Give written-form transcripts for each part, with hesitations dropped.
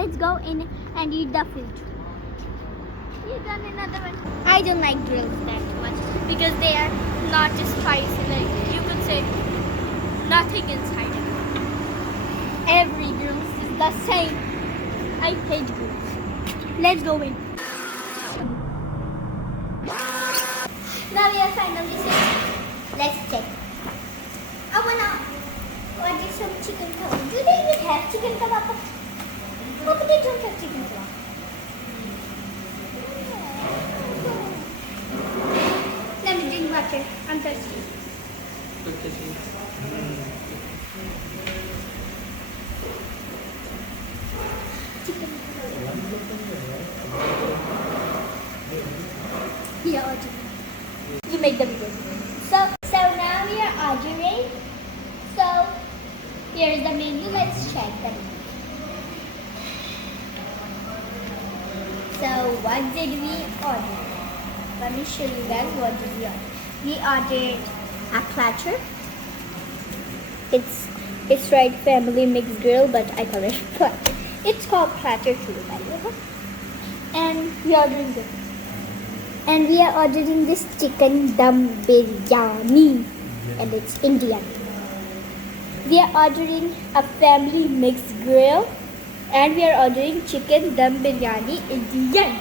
let's go in and eat the food. You done another one? I don't like grills that much because they are not just spicy. Like you could say, nothing inside it. Every grill is the same. I hate grills. Let's go in. Now we are finally set. Let's check. I wanna order some chicken kebab. Do they even have chicken kebab? Oh, but they don't have chicken kebab. Let me drink water. I'm thirsty. Chicken kebab. Yeah, order. You make the video. So now we are ordering. So here is the menu. Let's check the menu. So what did we order? Let me show you guys what did we order. We ordered a platter. It's right, family mixed grill, but I call it platter. It's called platter too, by the way. And we are ordering this. And we are ordering this chicken dum biryani, and it's Indian. We are ordering a family mixed grill, and we are ordering chicken dum biryani Indian.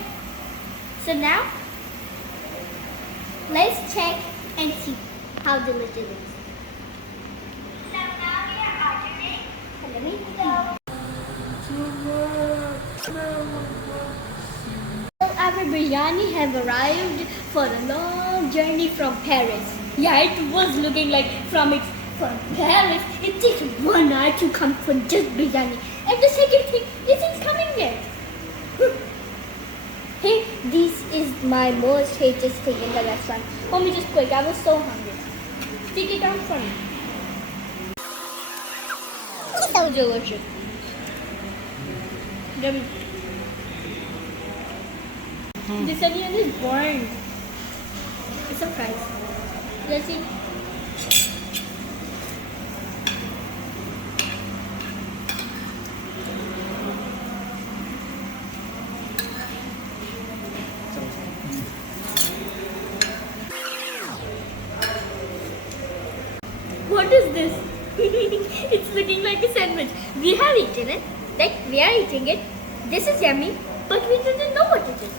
So now, let's check and see how delicious it is. So now we are ordering. Let me go. Our biryani have arrived for a long journey from Paris. Yeah, it was looking like from Paris. It takes 1 hour to come for just biryani. And the second thing isn't coming yet. Hey, this is my most hated thing in the restaurant. Mommy, just quick, I was so hungry. Take it out for me. It's so delicious. This onion is burned. It's a surprise. Let's see. What is this? It's looking like a sandwich. We have eaten it. Like, we are eating it. This is yummy, but we didn't know what it is.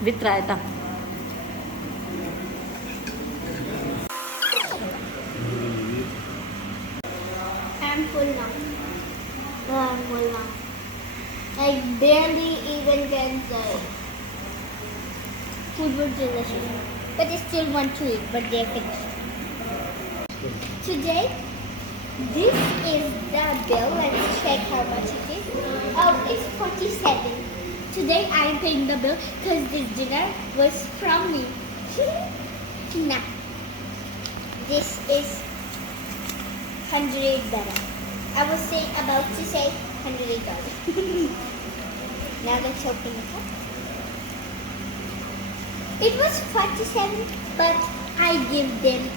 With raita. I'm full now. Oh, I'm full now. I barely even can say. Food was delicious. But I still want to eat, but they're finished. Today, this is the bill. Let's check how much it is. Oh, it's 47. Today I am paying the bill because this dinner was from me. Nah. This is $100. I was about to say $100. Now let's open it up. It was 47, but I give them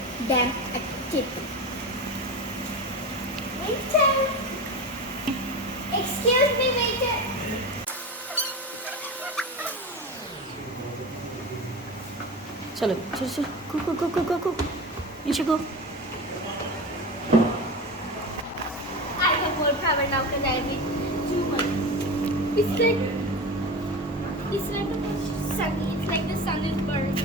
a tip. Waiter! Excuse me, waiter! Chalo, go. Insha, go. I have more power now because I need too much. It's like the sun. It's like the sun is burned.